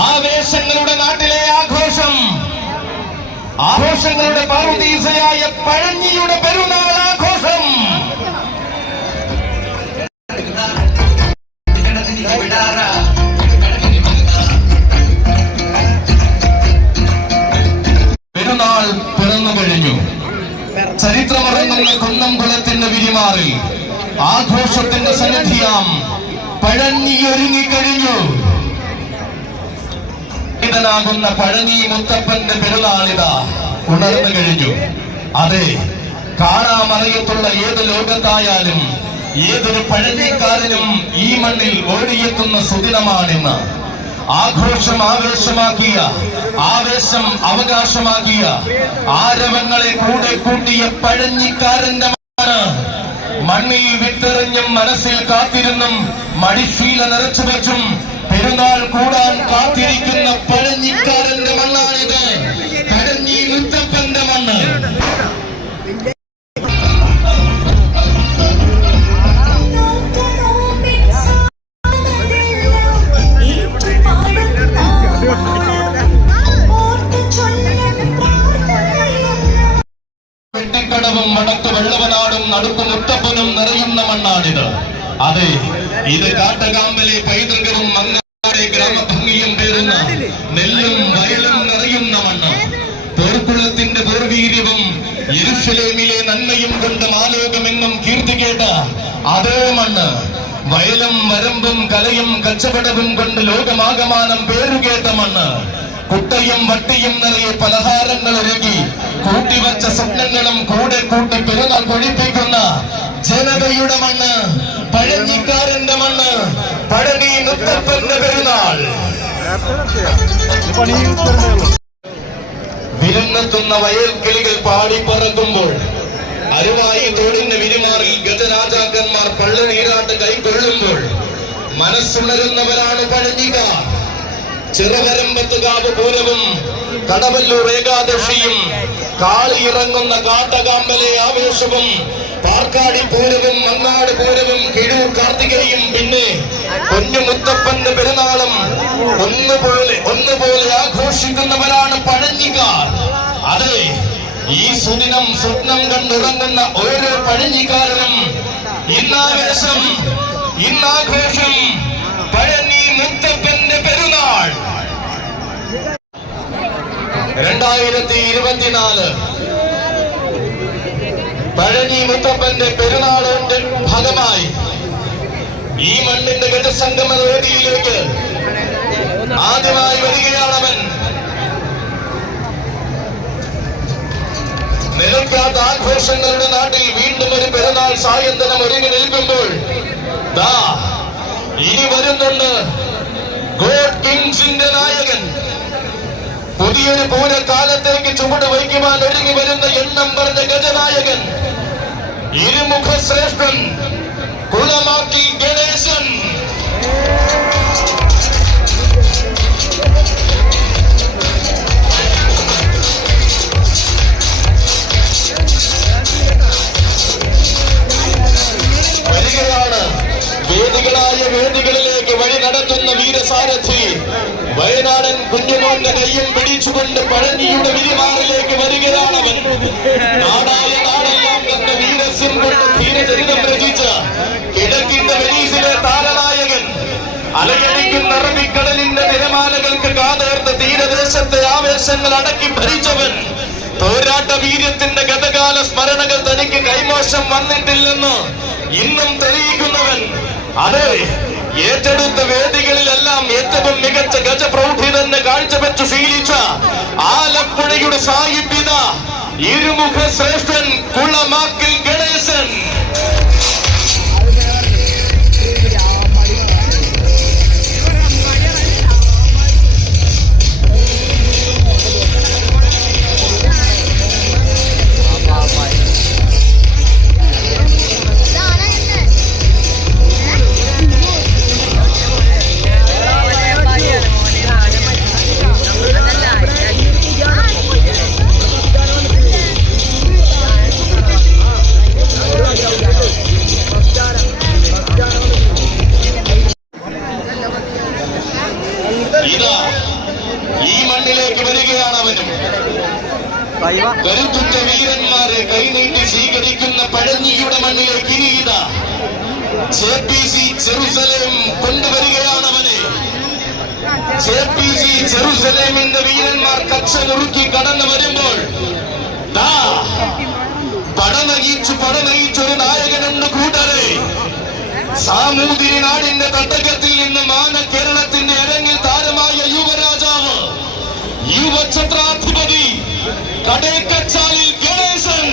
ആവേശങ്ങളുടെ നാട്ടിലെ ആഘോഷം, ആഘോഷങ്ങളുടെ പാറുദീസയായ പഴഞ്ഞിയുടെ പെരുന്നാൾ ആഘോഷം. പെരുന്നാൾ പിറന്നു കഴിഞ്ഞു. ചരിത്രമറങ്ങുന്ന കുന്നംകുളത്തിന്റെ വിരിമാറിൽ ആഘോഷത്തിന്റെ സന്നിധിയാം പഴഞ്ഞി ഒരുങ്ങിക്കഴിഞ്ഞു. ാകുന്ന പഴനി മുത്തപ്പന്റെ പെരുന്നാളിതാ ഉണർന്നു കഴിഞ്ഞു. അതെ, കാണാമറയത്തുള്ള ഏത് ലോകത്തായാലും ഏതൊരു പഴഞ്ഞിക്കാരനും ഈ മണ്ണിൽ ഓടിയെത്തുന്ന സുദിനമാണിന്ന്. ആഘോഷം ആവേശമാക്കിയ, ആവേശം അവകാശമാക്കിയ, ആരവങ്ങളെ കൂടെ കൂട്ടിയ പഴഞ്ഞിക്കാരന്റെ മണ്ണിൽ വിത്തെറിഞ്ഞും മനസ്സിൽ കാത്തിരുന്നും മടിശീല നിറച്ചു വെച്ചും പെരുന്നാൾ കൂടാൻ കാത്തിരിക്കുന്ന പഴഞ്ഞിക്കാരന്റെ മണ്ണാണിത്. പഴഞ്ഞി മുത്തപ്പന്റെ മണ്ണ്. വെട്ടിക്കടവും വടക്ക് വെള്ളവനാടും നടുക്ക് മുത്തപ്പനും നിറയുന്ന മണ്ണാണിത്. അതെ, ഇത് കാട്ടകാമ്പലെ പൈതൃകവും മങ്ങാടെ ഗ്രാമഭംഗിയും പേരുന്ന നെല്ലും വയലും നിറയുന്ന മണ്ണ്. പോർക്കുളത്തിന്റെ പൂർവീര്യവും യെരുശലേമിലെ നന്മയും കൊണ്ട് മാലോകമെങ്ങും കീർത്തി കേട്ട അതേ മണ്ണ്. വയലും വരമ്പും കലയും കച്ചവടവും കൊണ്ട് ലോകമാകമാനം പേരുകേട്ട മണ്ണ്. കുട്ടയും വട്ടിയും നിറയെ പലഹാരങ്ങൾ ഒരുക്കി കൂട്ടിവച്ച സ്വപ്നങ്ങളും കൂടെ കൂട്ടി പെരുന്നാൾ കൊഴിപ്പിക്കുന്ന ജനതയുടെ മണ്ണ്, പഴഞ്ഞിക്കാരന്റെ മണ്ണ്, പഴനി മുത്തപ്പന്റെ പെരുന്നാൾ. വിരുന്നെത്തുന്ന വയൽക്കിളികൾ പാടിപ്പറക്കുമ്പോൾ അരുവായി തോടിന്റെ വിരിമാറിൽ ഗജരാജാക്കന്മാർ പള്ളുനീരാട്ട് കൈക്കൊള്ളുമ്പോൾ മനസ്സുണരുന്നവരാണ് പഴഞ്ഞിക്കാർ. ചെറുവരമ്പത്തുകാവ് പൂരവും കടവല്ലൂർ ഏകാദശിയും കാളിയിറങ്ങുന്ന കാട്ടകാമ്പലെ ആവേശവും പാർക്കാടി പൂരവും മങ്ങാട് പൂരവും കിഴൂർ കാർത്തികയും പിന്നെ കുഞ്ഞുമുത്തപ്പന്റെ പെരുന്നാളും ഒന്നുപോലെ ആഘോഷിക്കുന്നവരാണ് പഴഞ്ഞിക്കാർ. അതെ, ഈ സുദിനം സ്വപ്നം കണ്ടുറങ്ങുന്ന ഓരോ പഴഞ്ഞിക്കാരനും ഇന്നാവേശം, ഇന്നാഘോഷം, പഴനി മുത്തപ്പന്റെ പെരുന്നാൾ. 2024 പഴനി മുത്തപ്പന്റെ പെരുന്നാളിന്റെ ഭാഗമായി ഈ മണ്ണിന്റെ ഗജസംഗമ വേദിയിലേക്ക് ആദ്യമായി വരികയാണവൻ. നിലയ്ക്കാത്ത ആഘോഷങ്ങളുടെ നാട്ടിൽ വീണ്ടും ഒരു പെരുന്നാൾ സായന്തനം ഒരുങ്ങി നിൽക്കുമ്പോൾ ദാ ഇനി വരുന്നുണ്ട് ഗോഡ് കിങ്സിന്റെ നായകൻ. പുതിയൊരു പൂരക്കാലത്തേക്ക് ചുവട് വയ്ക്കുവാൻ ഒരുങ്ങി വരുന്ന എണ്ണം പറഞ്ഞ ഗജനായകൻ, ഇരുമുഖ ശ്രേഷ്ഠൻ, കുളമാക്കി ഗണേശൻ. വരികയാണ്. വേദികളായ വേദികളിലേക്ക് വഴി നടത്തുന്ന വീരസാരഥി വയനാടൻ കുഞ്ഞുമോന്റെ കയ്യും പിടിച്ചുകൊണ്ട് പഴനിയുടെ വിരിമാറിലേക്ക് വരികയാണവൻ. നാടായ നാടെല്ലാം തന്റെ വീരസ്യം കൊണ്ട് ധീരചരിതം രചിച്ച കിഴക്കിന്റെ വെനീസിലെ താരനായകൻ, അലയടിക്കുന്ന അറബിക്കടലിന്റെ തിരമാലകൾക്ക് കാതോർത്ത് തീരദേശത്തെ ആവേശങ്ങൾ അടക്കി ഭരിച്ചവൻ, പോരാട്ട വീര്യത്തിന്റെ ഗതകാല സ്മരണകൾ തനിക്ക് കൈമോശം വന്നിട്ടില്ലെന്ന് ഇന്നും തെളിയിക്കുന്നവൻ. അതെ, ഏറ്റെടുത്ത വേദികളിലെല്ലാം ഏറ്റവും മികച്ച ഗജപ്രൗഢി തന്നെ കാഴ്ചവെച്ചു ശീലിച്ച ആലപ്പുഴയുടെ സാഹിബ്യത ഇരുമുഖ ശ്രേഷ്ഠൻ കുളമാക്കിൽ ഗണേശൻ. ഇതാ ഈ മണ്ണിലേക്ക് വരികയാണ് അവനും. കരുത്തുറ്റ വീരന്മാരെ കൈനീട്ടി സ്വീകരിക്കുന്ന പഴഞ്ഞിയുടെ മണ്ണിലേക്ക് ഇനി ഇതാ JPC ജെറുസലേം കൊണ്ടുവരികയാണ് അവനെ. JPC ജെറുസലേമിന്റെ വീരന്മാർ കച്ചമുറുക്കി കടന്നു വരുമ്പോൾ പടനയിച്ചൊരു നായകനുണ്ട് കൂട്ടരെ. സാമൂതിരി നാടിന്റെ തട്ടകത്തിൽ നിന്ന് മാന കേരളത്തിന്റെ അരങ്ങിൽ താരമായ യുവരാജാവ് യുവഛത്രാധിപതി കടേക്കച്ചാലിൽ ഗണേശൻ.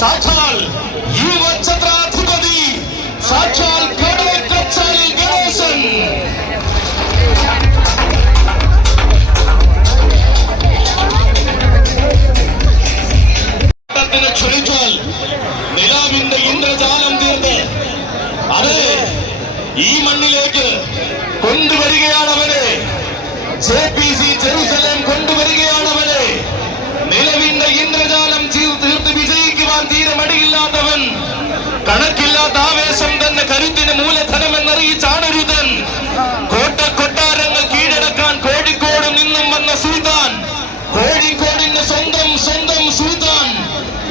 സാക്ഷാൽ യുവഛത്രാധിപതി സാക്ഷാൽ കടേക്കച്ചാലിൽ ഗണേശൻ. ക്ഷണിച്ചാൽ നിലാവിന്റെ ഇന്ദ്രജാലം തീർന്ന് അതെ ഈ മണ്ണിലേക്ക് കൊണ്ടുവരികയാണ് അവനെ. JPC ജെറുസലേം കൊണ്ടുവരികയാണ് അവനെ. നിലവിന്റെ ഇന്ദ്രജാലം തീർത്ത് വിജയിക്കുവാൻ തീരെ മടിയില്ലാത്തവൻ, കണക്കില്ലാത്ത ആവേശം തന്നെ കരുത്തിന് മൂലധനമെന്നറിയിച്ചാണരുതൻ. കൊട്ടാരങ്ങൾ കീഴടക്കാൻ കോഴിക്കോട് നിന്നും വന്ന സുൽത്താൻ, കോഴിക്കോടിന്റെ സ്വന്തം സുൽത്താൻ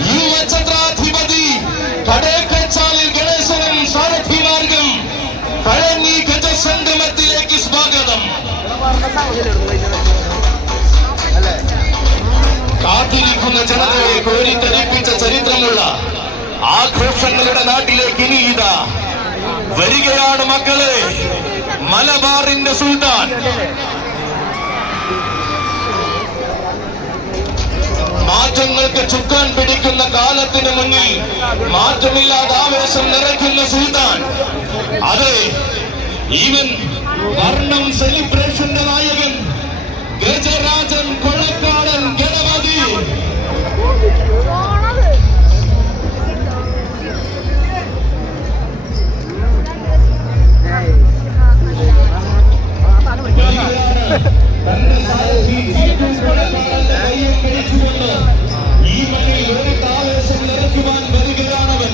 യുവഛത്രാധിപതി കടേക്കച്ചാലിൽ ഗണേശനും സാരഥി മാർഗം പഴഞ്ഞി ഗജസംഗമത്തിലേക്ക് സ്വാഗതം. കാത്തിരിക്കുന്ന ജനതയെ കോരിത്തരിപ്പിച്ച ചരിത്രമുള്ള ആഘോഷങ്ങളുടെ നാട്ടിലേക്ക് ഇനി ഇതാ വരികയാണ് മക്കളെ മലബാറിന്റെ സുൽത്താൻ. മാറ്റങ്ങൾക്ക് ചുക്കാൻ പിടിക്കുന്ന കാലത്തിന് മുന്നിൽ മാറ്റമില്ലാതെ ആവേശം നിറയ്ക്കുന്ന സുൽത്താൻ. അതെ, ഈവൻ വർണ്ണം സെലിബ്രേഷന്റെ നായകൻ ഗജരാജൻ കൊളക്കാടൻ ഗണപതി. ഈ മണ്ണിൽ ആവേശം നിറയ്ക്കുവാൻ വരികയാണവൻ.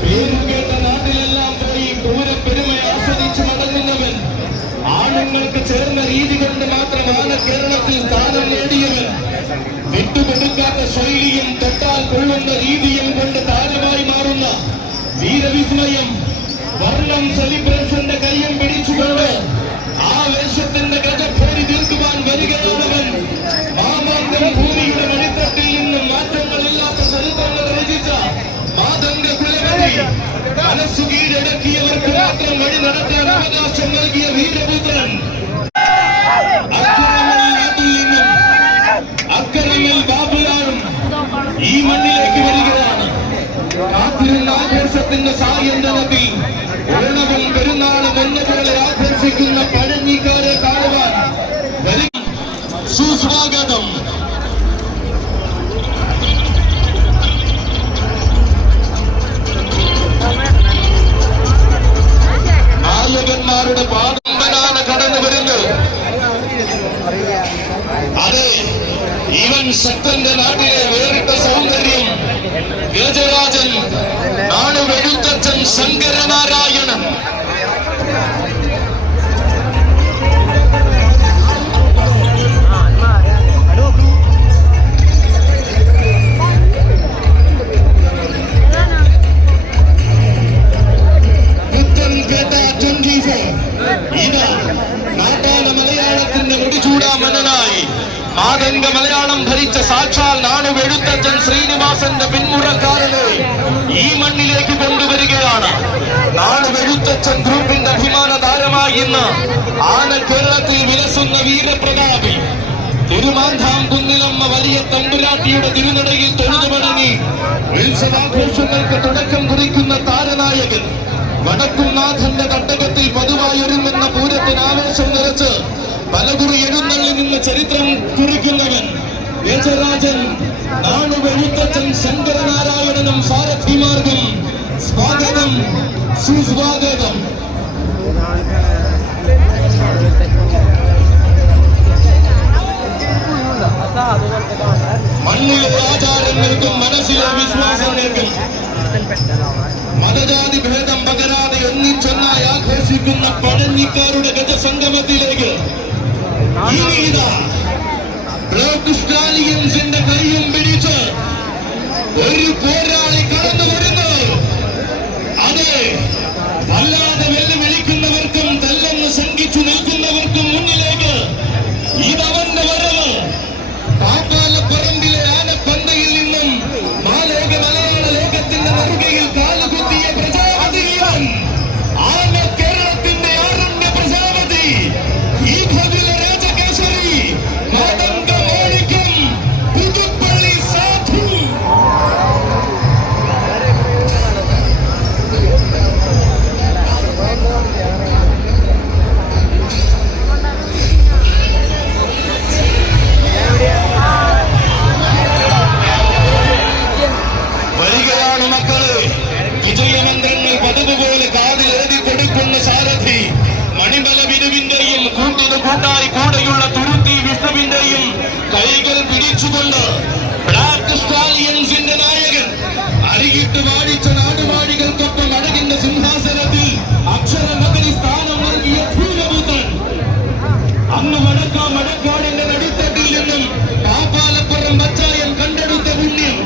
പേരുകേട്ട നാട്ടിലെല്ലാം പോയി പൂരപ്പെരുമ ആസ്വദിച്ചു മടങ്ങുന്നവൻ. ആണുങ്ങൾക്ക് ചേർന്ന രീതി കൊണ്ട് മാത്രമാണ് കേരളത്തിൽ സ്ഥാനം നേടിയവൻ. വിട്ടുകൊടുക്കാത്ത ശൈലിയും തൊട്ടാൽ കൊള്ളുന്ന രീതിയും കൊണ്ട് താരമായി മാറുന്ന വീരവിസ്മയം വർണ്ണം സെലിബ്രേഷന്റെ കയ്യം പിടിച്ചുകൊണ്ട് ആവേശത്തിന്റെ ഗജഭേരി തീർക്കുവാൻ വരികയാണവൻ. മാമാങ്കം ഭൂമിയുടെ മണിത്തട്ടിൽ നിന്നും മാറ്റങ്ങളില്ലാത്ത ചരിത്രങ്ങൾ രചിച്ച മാതംഗ കുലപതി, മനസ്സു കീഴടക്കിയവർക്ക് മാത്രം വഴി നടത്താൻ അവകാശം നൽകിയ വീരപുത്രൻ. അക്കരങ്ങൾ ബാബുലാനും ഈ മണ്ണിലേക്ക് വരികയാണ്. കാത്തിരുന്ന ആഘോഷത്തിന്റെ സായന്തനത്തിൽ ഓണവും പെരുന്നാളും എന്നപോലെ ആഘോഷിക്കുന്ന പഴഞ്ഞിക്കാരെ കാണുവാൻ സുസ്വാഗതം. നായകന്മാരുടെ പാദമ്പനാണ് കടന്നു വരുന്നത്. അതെ, ഇവൻ ശക്തന്റെ നാട്ടിലെ വേറിട്ട സൗന്ദര്യം ഗജരാജൻ നാണുവെഴുത്തച്ഛൻ ശങ്കരനാരായണൻ. ഇതാ നാട്ടാന മലയാളത്തിന്റെ മുടിചൂടാമനായി മാതംഗ മലയാളം ഭരിച്ച സാക്ഷാൽ നാണുവെഴുത്തച്ഛൻ ശ്രീനിവാസന്റെ പിന്മുറക്കാരനെ ഈ മണ്ണിലേക്ക് കൊണ്ടുവരികയാണ്. നാണുവെഴുത്തച്ഛൻ ഗ്രൂപ്പിന്റെ അഭിമാന താരമായി ഇന്ന് ആന കേരളത്തിൽ വിലസുന്ന വീരപ്രതാപി തിരുമാന്ധാം കുന്നിലമ്മ വലിയ തമ്പുരാട്ടിയുടെ തിരുനടയിൽ തൊഴുതുമടങ്ങി ഉത്സവാഘോഷങ്ങൾക്ക് തുടക്കം കുറിക്കുന്ന താരനായകൻ, വടക്കുംനാഥന്റെ തട്ടകത്തിൽ പതിവായൊരുങ്ങുന്ന പൂരത്തിന് ആവേശം നിറച്ച് പലകുറി എഴുന്നള്ളിൽ നിന്ന് ചരിത്രം കുറിക്കുന്നവൻ ഗജരാജൻ നാണുവെഴുത്തച്ഛൻ ശങ്കരനാരായണനും സാരഥിമാർഗം സ്വാഗതം, സുസ്വാഗതം. മണ്ണിലെ ആചാരങ്ങൾക്കും മനസ്സിലെ വിശ്വാസങ്ങൾക്കും മതജാതി ഭേദം പകരാതെ ഒന്നിച്ചൊന്നായി ആഘോഷിക്കുന്ന പഴഞ്ഞിക്കാരുടെ ഗജസംഗമത്തിലേക്ക് ബ്ലോക്ക് സ്റ്റാലിയൻസിന്റെ കൈയും പിടിച്ച് ഒരു പോരാളി കടന്നു വരുന്നു. അതെ, വല്ലാതെ വെല്ലുവിളിക്കുന്നവർക്കും തെല്ലെന്ന് ശങ്കിച്ചു നിൽക്കുന്നവർക്കും മുന്നിലേക്ക് ഇതവന്റെ വരവ്. പാപ്പാലപ്പറമ്പിലെ ആനപ്പന്തയിൽ നിന്നും മാലോക മലയാള ലോകത്തിന്റെ നെറുകയിൽ കാലുകുത്തിയ പ്രജാപതിയൻ, ആന കേരളത്തിന്റെ ആരണ്യ പ്രജാപതി, ഈ ഭവിലെ രാജകേശരി മാതംഗ മാണിക്യം പുതുപ്പള്ളി സാധു. വരികയാണ് മക്കളെ, വിജയമന്ത്രങ്ങൾ പതിവുപോലെ കാതിൽ എഴുതി കൊടുക്കുന്ന സാരഥി മണിമല വിനുവിന്റെയും കൂട്ടിന് കൂട്ടായി കൂടെയുള്ള തുരുത്തി വിഷ്ണുവിന്റെയും കൈകൾ പിടിച്ചുകൊണ്ട് ബ്ലാക്ക് സ്റ്റാലിയൻസിന്റെ നായകൻ അരികിട്ട് വാഴിച്ച നാടുവാഴികൾക്കൊപ്പം അഴകിന്റെ സിംഹാസനത്തിൽ അക്ഷരനഗരി സ്ഥാനം നൽകിയ ഭൂരപുത്രൻ, അന്ന് മടക്കാടിന്റെ നടുത്തട്ടിൽ നിന്നും പാപ്പാലപ്പുറം ബച്ചായൻ കണ്ടെടുത്ത പുണ്യം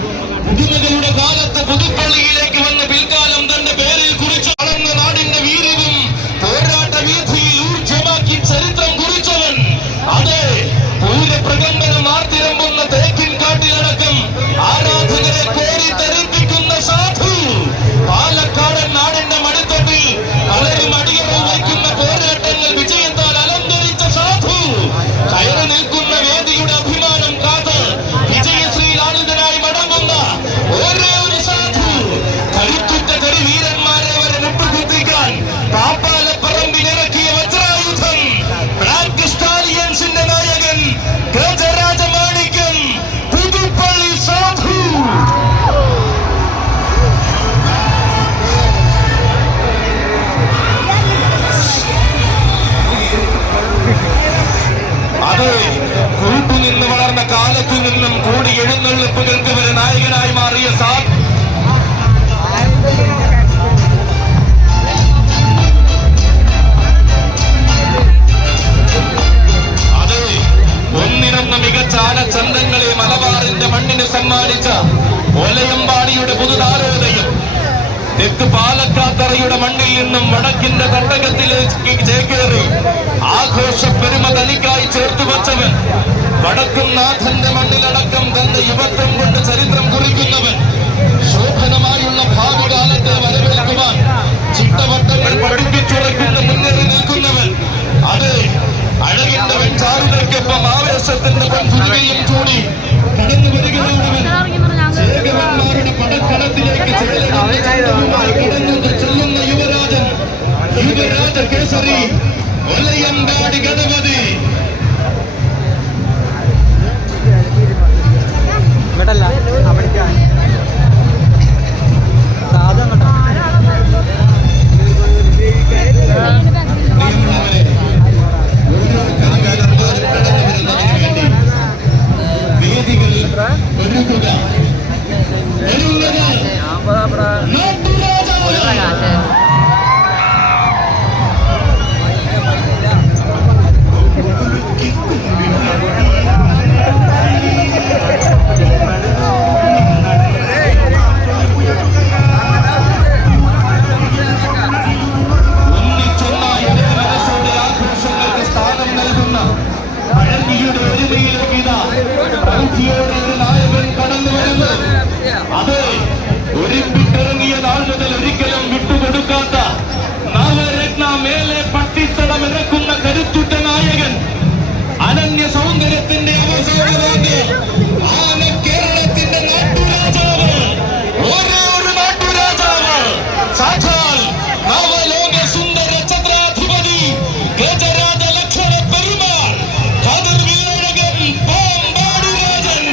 പുതുമകളുടെ കാലത്ത് പുതുപ്പള്ളിയിലേക്ക് വന്ന് പിൽക്കാലം തന്റെ പേരിൽ കുറിച്ച് വളർന്ന നാടിന്റെ വീര്യവും പോരാട്ട വീഥിയിൽ ഊർജ്ജമാക്കി ചരിത്രം കുറിച്ചവൻ. അതെ, പൂരപ്രകമ്പനം ആർത്തിരമ്പുന്ന തേക്കിൻ കാട്ടിലടക്കം ആരാധകരെ കോരി തെറിപ്പിക്കുന്ന സാധു, പാലക്കാടൻ നാടിന്റെ മടിത്തട്ടിൽ പലരും അടിയറവ് വയ്ക്കുന്ന പോരാട്ടങ്ങൾ വിജയത്താൽ അലങ്കരിച്ച സാധു, കയറി നിൽക്കുന്ന വേദിയുടെ അഭിമാനം കാത്ത് വിജയശ്രീ ലാളിതനായി മടങ്ങുന്ന ഒരേ ഒരു സാധു, കരുത്തുറ്റ കരിവീരന്മാരെ അവരെ മുട്ടുകുത്തിക്കാൻ പാപ്പാലപ്പറമ്പിലിറക്കിയ വജ്രായുധം ബ്ലാക്ക് സ്റ്റാലിയൻസിന്റെ നായകൻ ഗജരാജമാണിക്യം പുതുപ്പള്ളി സാധു. അതെ, കൂട്ടുനിന്ന് വളർന്ന കാലത്തു നിന്നും കൂടി എഴുന്നള്ളിപ്പുകൾക്ക് വരെ നായകനായി മാറിയ സാധു. അതെ, ഒന്നിനൊന്ന് മികച്ച ആനച്ചന്തങ്ങളെ മലബാറിന്റെ മണ്ണിന് സമ്മാനിച്ച ഒലയമ്പാടിയുടെ പുതുതാരോദയം, തെക്ക് പാലക്കാത്തറയുടെ മണ്ണിൽ നിന്നും വടക്കിന്റെ തട്ടകത്തിലേക്ക് ചേക്കേറി ആഘോഷ പെരുമ തനിക്കായി ചേർത്തു വച്ചവൻ, വടക്കും നാഥന്റെ മണ്ണിലടക്കം തന്റെ യുവത്വം കൊണ്ട് ചരിത്രം കുറിക്കുന്നവൻ, ശോഭനമായുള്ള ഭാവി കാലത്തെ വരവേൽക്കുവാൻ ചിട്ടവട്ടങ്ങൾ പഠിപ്പിച്ചുറക്കുന്ന മുന്നേറി നിൽക്കുന്നവൻ. അതെ, അഴകിന്റെ വെഞ്ചാറുകൾക്കൊപ്പം ആവേശത്തിന്റെ പൊൻപുലികയും ചൂടി കടന്നു വരികയാണവൻ. ചേകവന്മാരുടെ പടക്കളത്തിലേക്ക് കടന്നു ചെല്ലുന്ന യുവരാജൻ, യുവരാജ കേസരി ഒലയമ്പാടി ഗണപതി. വേദികളിൽ ഒരുക്കുക പെരുമയിലേക്ക് ഇതാ പ്രൗഢിയോടെ ഒരു നായകൻ കടന്നു വരുന്നു. അത് ഒരുമ്പിട്ടിറങ്ങിയ നാൾ മുതൽ ഒരിക്കലും വിട്ടുകൊടുക്കാത്ത നവരത്ന മേലെ പട്ടിത്തടം ഇറക്കുന്ന കരുത്തുറ്റ നായകൻ, അനന്യ സൗന്ദര്യത്തിന്റെ അവസാനമാണ് ആന കേരളത്തിന്റെ നാട്ടുരാജാവ്, ഒരേ ഒരു നാട്ടുരാജാവ്, സാക്ഷാൽ നവലോക സുന്ദര ഛത്രാധിപതി ഗജരാജ ലക്ഷണ പെരുമാൾ കതിർ വീരഴകൻ പാമ്പാടി രാജൻ.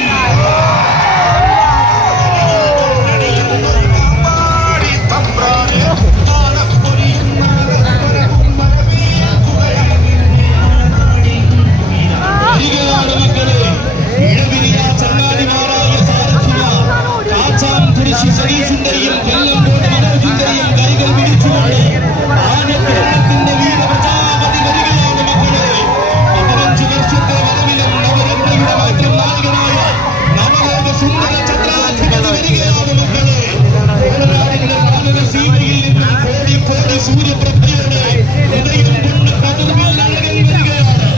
വരികയാണ് മക്കളെ ഇടവിരിയ ചങ്ങാടിമാരായ സാരഥിമാർ, കാച്ചാം കുരിശി സതീശിന്റെയും കൊല്ലംകോട് മനോജിന്റെയും കൈകൾ പിടിച്ചുകൊണ്ട് ആനക്കേരളത്തിന്റെ വീരപ്രജാപതി വരികയാണ് മക്കളെ. 15 വർഷത്തെ വരവിലും നവരത്നയുടെ മാത്രം നായകനായ നവലോക സുന്ദര ഛത്രാധിപതി വരികയാണ് മക്കളെ. കോളനാടിന്റെ പാലക സീമയിൽ നിന്നും കോടി കോടി സൂര്യപ്രഭയോടെ ഹൃദയം കൊണ്ട് കതിർവില്ലഴകൻ വരികയാണ്.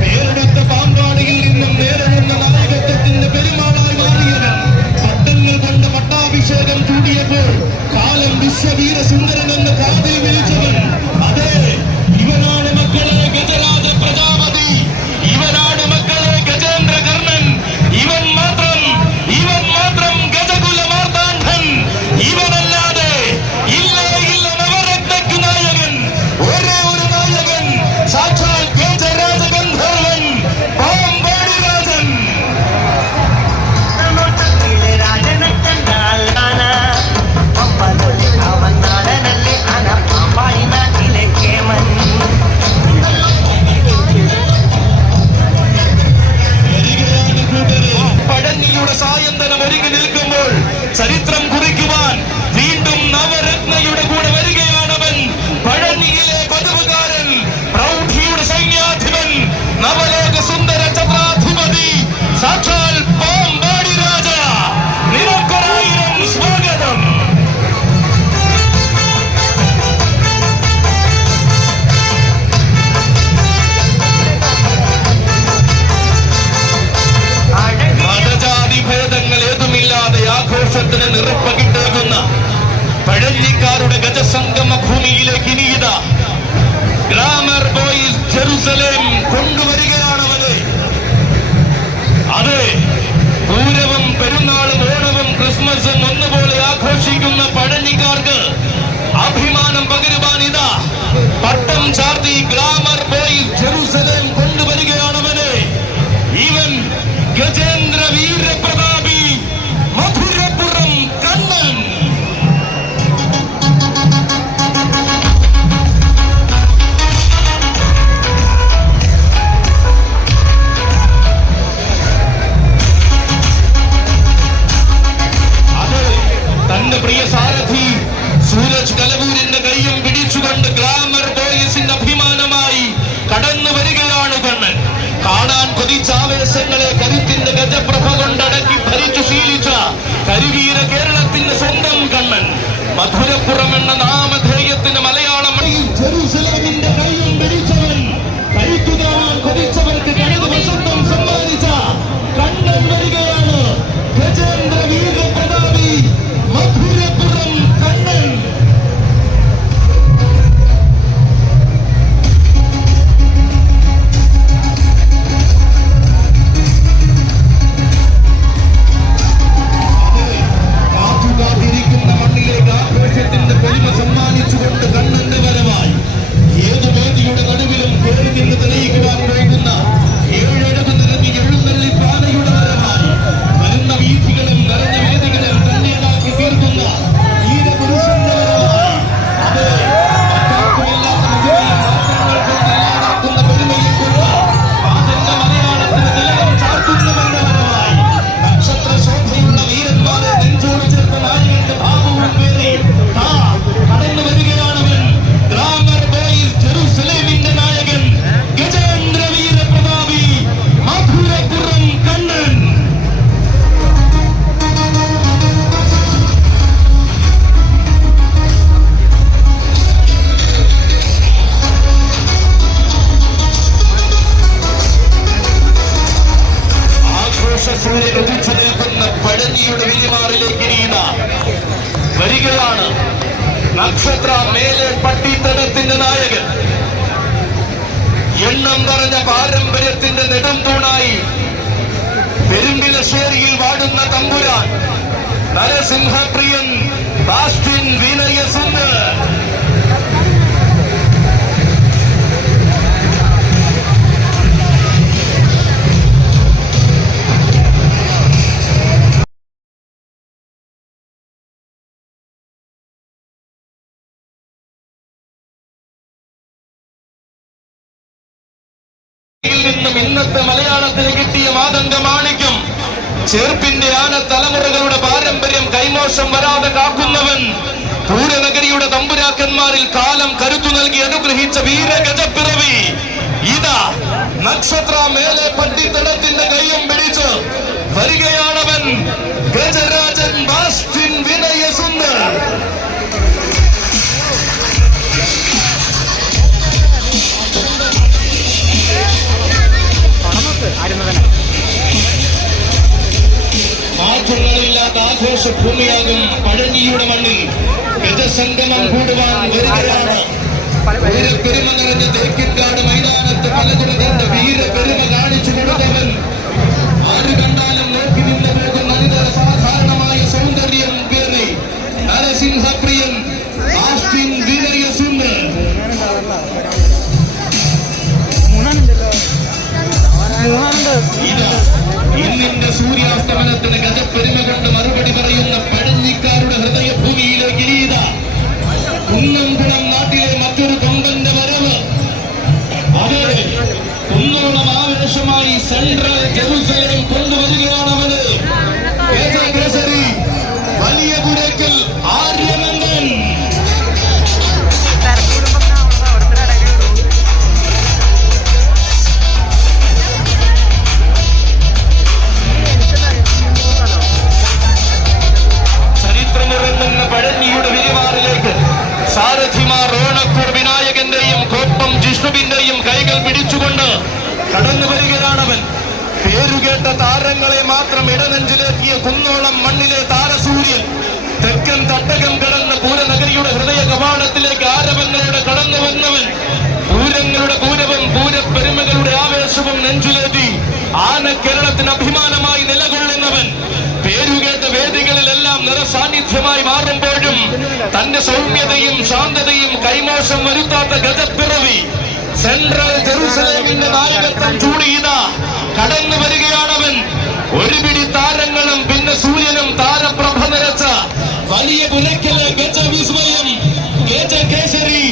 പേരെടുത്ത പാമ്പാടിയിൽ നിന്നും നേരിടുന്ന നായകത്വത്തിന്റെ പെരുമാളായി മാറിയവൻ, പട്ടങ്ങൾ കൊണ്ട് പട്ടാഭിഷേകം ചൂടിയപ്പോൾ കാലം വിശ്വവീര സുന്ദരൻ എന്ന് കാതിൽ വിളിച്ചവൻ, അതെ ഇവനാണ് മക്കളെ ഗജരാജ പ്രജാപതി, ഇവനാണ് മക്കളെ ഗജേന്ദ്ര കർണൻ, ഇവൻ മാത്രം ഗജകുല മാർത്താണ്ഡൻ, ഇവനല്ലാതെ ഇല്ല നവരത്നയ്ക്കു നായകൻ, ഒരേ ഒരു നായകൻ, സാക്ഷാൽ ഗജരാജ ഗന്ധർവൻ പാമ്പാടി രാജൻ. വരികയാണ് കൂട്ടരെ. പഴനിയുടെ സായന്തനം ഒരുങ്ങി നിൽക്കുമ്പോൾ ചരിത്രം കുറിക്കുവാൻ വീണ്ടും നവരത്നയുടെ കൂടെ വരികയാണവൻ. പഴനിയിലെ പതിവുകാരൻ, പ്രൗഢിയുടെ സൈന്യാധിപൻ, നവലോക സുന്ദര ഛത്രാധിപതി, സാക്ഷാൽ പാമ്പാടി രാജ. നിനക്കൊരായിരം സ്വാഗതം. മതജാതി ഭേദങ്ങൾ ഏതുമില്ലാതെ ആഘോഷത്തിന് നിറപ്പകിട്ടേകുന്ന പഴഞ്ഞിക്കാരുടെ ഗജസംഗമ ഭൂമിയിലേക്ക് ഇനിയിതാ ഗ്ലാമർ ബോയ്സ് ജെറുസലേം കൊണ്ടുവരികയാണവരെ. അതെ, പൂരവും പെരുന്നാളും ഓണവും ക്രിസ്മസും ഒന്നുപോലെ ആഘോഷിക്കുന്ന പഴഞ്ഞിക്കാർക്ക് അഭിമാനം പകരുവാനിതാ പട്ടം ചാർത്തി ഗ്ലാമർ ബോയ്സ് ജെറുസലേം കൊണ്ടുവരികയാണവരെ. ഇവൻ ഗജേന്ദ്ര വീരപ്രതാപി മധുരപുരം കണ്ണൻ. അതെ, തന്റെ പ്രിയ സാരഥി സൂരജ് കലവൂരിന്റെ കൈയും പിടിച്ചുകൊണ്ട് ഗ്ലാമർ ബോയ്സിന്റെ അഭിമാനമായി കടന്നു വരികയാണ് കണ്ണൻ. കാണാൻ കൊതിച്ച ആവേശങ്ങളെ കരുത്തിന്റെ ഗജപ്രഭ കൊണ്ടടക്കി ഭരിച്ചു ശീലിച്ച കരിവീര കേരളത്തിന്റെ സ്വന്തം കണ്ണൻ. മധുരപ്പുറം എന്ന നാമധേയത്തിന് മലയാളം ജെറുസലേമിന്റെ കൈയും പിടിച്ചവൻ, കൈക്കു കാണാൻ കൊതിച്ചവർക്ക് കഴുതു വശത്വം സമ്മാനിച്ച കണ്ണൻ വരികയാണ്. ഗജേന്ദ്ര വീരപ്രതാപി മധുരപ്പുറം കണ്ണൻ. കാറ്റുകാത്തിരിക്കുന്ന മണ്ണിലേക്ക് ആഘോഷത്തിന്റെ പൊലിമ സമ്മാനിച്ച നക്ഷത്ര മേലെ പട്ടിത്തടത്തിന്റെ നായകൻ, എണ്ണം പറഞ്ഞ പാരമ്പര്യത്തിന്റെ നെടും തൂണായി പെരുമ്പിലശ്ശേരിയിൽ വാടുന്ന തമ്പുരാൻ നരസിംഹപ്രിയൻ ബാസ്റ്റിൻ വിനയസുന്ദർ. ഇന്നത്തെ മലയാളത്തിന് കിട്ടിയ മാതംഗ മാണിക്യം, ചേർപ്പിന്റെ ആന തലമുറകളുടെ പാരമ്പര്യം കൈമോശം വരാതെ കാക്കുന്നവൻ, പൂരനഗരിയുടെ തമ്പുരാക്കന്മാരിൽ കാലം കരുത്തു നൽകി അനുഗ്രഹിച്ച വീരഗജപ്പിറവി. ഇതാ നക്ഷത്ര മേലെ പട്ടിത്തടത്തിന്റെ കയ്യും പിടിച്ച് വരികയാണവൻ, ഗജരാജൻ ബാസ്റ്റിൻ വിനയസുന്ദർ. മാറ്റങ്ങളില്ലാത്ത ആഘോഷഭൂമിയാകും പഴനിയുടെ മണ്ണിൽ ഗജസംഗമം കൂടുവാൻ വരികയാണ്. വീരപ്പെരുമ നിറഞ്ഞ തേക്കിൻകാട് മൈതാനത്ത് പലതുറകന്റെ വീരപ്പെരുമ കാണിച്ചു കൊടുത്തവൻ, ആര് കണ്ടാലും നോക്കി നിന്ന് പോകുന്ന അനിതര സാധാരണമായ സൗന്ദര്യം കയറി നരസിംഹപ്രിയൻ ബാസ്റ്റിൻ വിനയസുന്ദർ. ഇന്നിന്റെ സൂര്യാസ്തമനത്തിന് ഗജപ്പെരുമ കൊണ്ട് മറുപടി പറയുന്ന പഴഞ്ഞിക്കാരുടെ ഹൃദയഭൂമിയിലേക്ക് ഇരീത കുന്നംകുളം നാട്ടിലെ മറ്റൊരു കൊമ്പന്റെ വരവ്. അത് കുന്നോളം ആവേശമായി സെൻട്രൽ ജെറുസലേം കൊണ്ടുവരികയാണവന്. കേസരി വലിയ പുരയ്ക്കൽ ആര്യനന്ദൻ. പഴനിയുടെ വിരിമാറിലേക്ക് സാരഥിമാർ ഓണക്കൂർ വിനായകന്റെയും കോപ്പം ജിഷ്ണുവിന്റെയും കൈകൾ പിടിച്ചുകൊണ്ട് കടന്നു വരികയാണവൻ. പേരുകേട്ട താരങ്ങളെ മാത്രം ഇടനെഞ്ചിലേക്കിയ കുന്നോളം മണ്ണിലെ താരസൂര്യൻ തെക്കൻ തട്ടകം കടന്ന് പൂരനഗരിയുടെ ഹൃദയ കവാടത്തിലേക്ക് ആരവങ്ങളുടെ കടന്നു വന്നവൻ. പൂരങ്ങളുടെ പൂരവും പൂരപ്പെരുമകളുടെ ആവേശവും നെഞ്ചുലേറ്റി ആന കേരളത്തിന് അഭിമാനമായി നിലകൊള്ളുന്നവൻ. പേരുകേട്ട വേദികളിലെല്ലാം നിറസാന്നിധ്യമായി മാറുമ്പോഴും തന്റെ സൗമ്യതയും ശാന്തതയും കൈമോശം വരുത്താത്ത ഗജപ്പിറവി സെൻട്രൽ ജെറുസലേമിന്റെ നായകത്വം ചൂടിയിത കടന്നു വരികയാണവൻ. ഒരു പിടി താരങ്ങളും പിന്നെ സൂര്യനും താരപ്രഭ നിറച്ച വലിയ പുരക്കല് ഗജവിസ്മയം ഗജകേസരി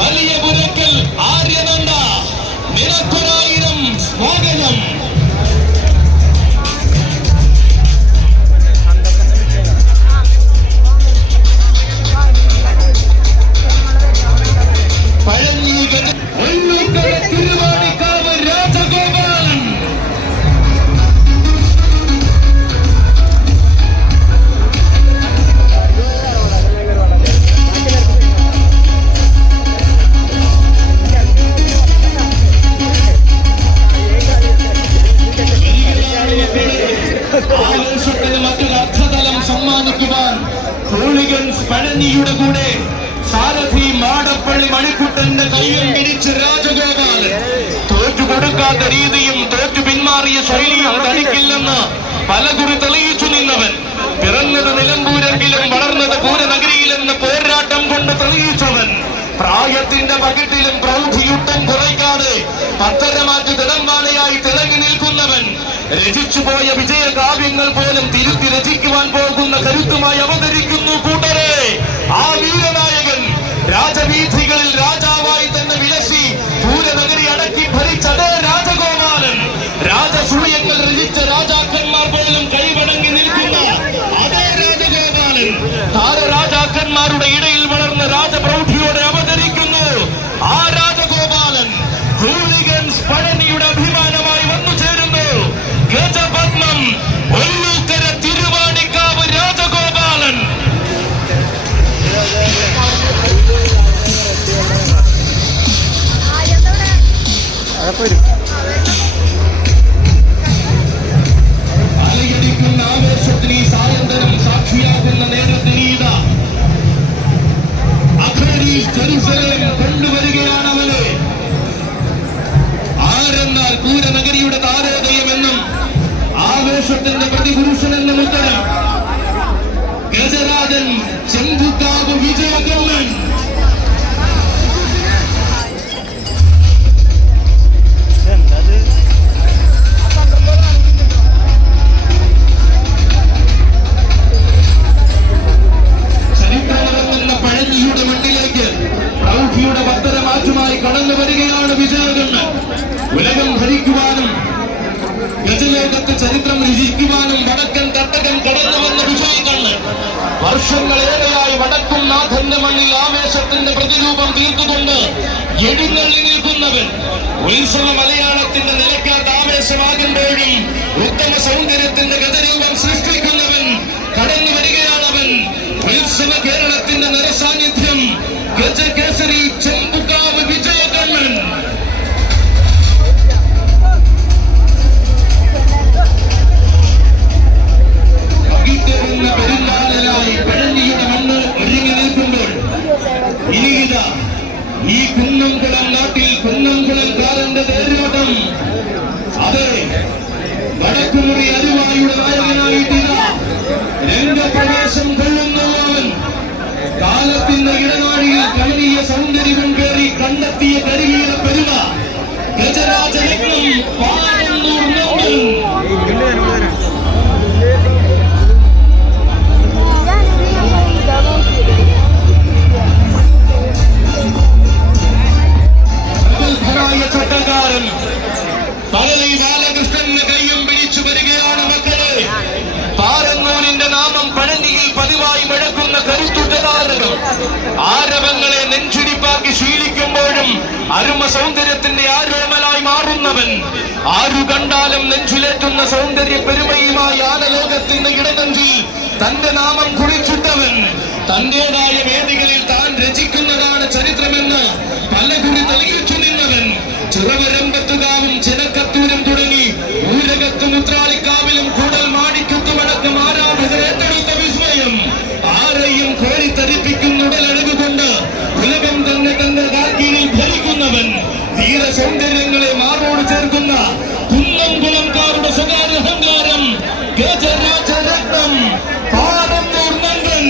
വലിയ പുരക്കൽ ആര്യനന്ദ. നിനക്കൊരായിരം സ്വാഗതം. തിരുവാണിക്കാവ് രാജഗോപാലൻ. ആവേശത്തിന് മറ്റൊരു അർത്ഥതലം സമ്മാനിക്കുവാൻ ഹൂളിഗൻസ് പഴനിയുടെ കൂടെ സാരഥി മാടപ്പള്ളി മണിക്കുട്ടന്റെ കയ്യും പിടിച്ച് രാജഗോപാലൻ. തോറ്റു കൊടുക്കാത്ത രീതിയും തോറ്റു പിന്മാറിയ ശൈലിയും തനിക്കില്ലെന്ന് പലകുറി തെളിയിച്ചു നിന്നവൻ. പിറന്നത് നിലമ്പൂരെങ്കിലും വളർന്നത് പൂരനഗരിയിലെന്ന് പോരാട്ടം കൊണ്ട് തെളിയിച്ചവൻ. പ്രായത്തിന്റെ പകിട്ടിലും പ്രൗഢിയുട്ടം കുറയ്ക്കാതെ പത്തരമാറ്റ് തിടംവാലയായി തിളങ്ങി നിൽക്കുന്നവൻ. രചിച്ചുപോയ വിജയകാവ്യങ്ങൾ പോലും തിരുത്തി രചിക്കുവാൻ പോകുന്ന കരുത്തുമായി അവതരിക്കുന്നു കൂട്ടരെ. ആ വീരനായകൻ രാജവീഥികളിൽ രാജാവായി തന്നെ വിലസി പൂരനഗരി അടക്കി ഭരിച്ചതേ രാജഗോപാലൻ. രാജസൂയങ്ങൾ രചിച്ച രാജാക്കന്മാർ പോലും കൈവണങ്ങി നിൽക്കുന്ന അതേ രാജഗോപാലൻ താരരാജാക്കന്മാരുടെ ഇടയിൽ വളർന്ന രാജപ്രൗഢിയോടെ അവതരിക്കുന്നു ആ രാജഗോപാലൻ. ഹൂളിഗൻസ് പഴനിയുടെ അഭിമാനമായി വന്നു ചേരുന്നു ഗജപത്മം ഒല്ലൂക്കര തിരുവാണിക്കാവ് രാജഗോപാലൻ. അലയടിക്കുന്ന ആവേശത്തിന് ഈ സായന്തനം സാക്ഷിയാകുന്ന നേരത്തിനീത എന്നാൽ പൂരനഗരിയുടെ താരോദയമെന്നും ആവേശത്തിന്റെ പ്രതിപുരുഷനെന്നും ഉത്തരം ഗജരാജൻ ചെമ്പുക്കാവ് വിജയകണ്ണൻ. ചരിത്രമിറങ്ങുന്ന പഴഞ്ഞിയുടെ മണ്ണിലേക്ക് പ്രൗഢിയുടെ പത്തരമാറ്റുമായി കടന്നു വരികയാണ് വിജയകണ്ണൻ. ഉലകം ഭരിക്കുവാനും ഗജലോകത്ത് ചരിത്രം രുചിക്കുവാനും വടക്കൻ തട്ടകം കടന്നു വന്ന വിജയകണ്ണൻ വർഷങ്ങളേറെയായി വടക്കും നാഥന്റെ മണ്ണിൽ ആവേശത്തിന്റെ പ്രതിരൂപം തീർത്തുകൊണ്ട് എഴുന്നള്ളി നിൽക്കുന്നവൻ. ഉത്സവ മലയാളത്തിന്റെ നിലയ്ക്കാത്ത ആവേശമാകുമ്പോഴും ഉത്തമ സൗന്ദര്യത്തിന്റെ ഗജരൂപം സൃഷ്ടിക്കുന്നവൻ കടന്നു വരികയാണവൻ. ഉത്സവ കേരളത്തിന്റെ നിറസാന്നിധ്യം ഗജകേസരി ചെമ്പുക്കാവ് വിജയകണ്ണൻ. പെരുന്നാളിലായി പഴഞ്ഞിയുടെ മണ്ണ് ഒരുങ്ങി നിൽക്കുമ്പോൾ ഇനിയിതാ ഈ കുന്നംകുളം നാട്ടിൽ കുന്നംകുളംകാരന്റെ തേരോട്ടം. അതെ, വടക്കുമുറി അരുവായുടെ നായകനായിട്ടിതാ രംഗപ്രവേശം കൊള്ളുന്നു അവൻ. കാലത്തിന്റെ ഇടനാഴിയിൽ കമനീയ സൗന്ദര്യം കയറി കണ്ടെത്തിയ കരിവീര പെരുമ ഗജരാജരത്നം പാറന്നൂർ നമ്പൻ. ചട്ടക്കാരൻ പകലി ബാലകൃഷ്ണന്റെ കയ്യും പിടിച്ചു വരികയാണ് മക്കളെ. പാറന്നൂരിന്റെ നാമം പഴനിയിൽ പതിവായി മുഴക്കുന്ന കരുത്തുറ്റതാരകം. ആരവങ്ങളെ നെഞ്ചുടിപ്പാക്കി ശീലിക്കുമ്പോഴും അരുമ സൗന്ദര്യത്തിന്റെ ആരോമലായി മാറുന്നവൻ. ആരു കണ്ടാലും നെഞ്ചിലേറ്റുന്ന സൗന്ദര്യ പെരുമയുമായി ആനലോകത്തിന്റെ ഇടനെഞ്ചിൽ തന്റെ നാമം കുറിച്ചിട്ടവൻ. തന്റേതായ വേദികളിൽ താൻ രചിക്കുന്നതാണ് ചരിത്രമെന്ന് പലകുറി തെളിയിച്ചു നിന്നവൻ. ചിറവരമ്പത്തുകാവും ചിനക്കത്തൂരും തുടങ്ങി ഊരകത്തും ഉത്രാളിക്കാവിലും കൂടൽ മാണിക്കത്തുമടക്കം ആരാധകർ ഏറ്റെടുത്ത വിസ്മയം. ആരെയും കോരിത്തരിപ്പിക്കുന്ന ഉടലഴകുകൊണ്ട് ഉലകം തന്നെ തന്റെ കാൽക്കീഴിൽ ഭരിക്കുന്നവൻ. വീര സൗന്ദര്യങ്ങളെ മാറോട് ചേർക്കുന്ന കുന്നംകുളംകാരുടെ സ്വകാര്യ അഹങ്കാരം ഗജരാജരത്നം പാറന്നൂർ നമ്പൻ.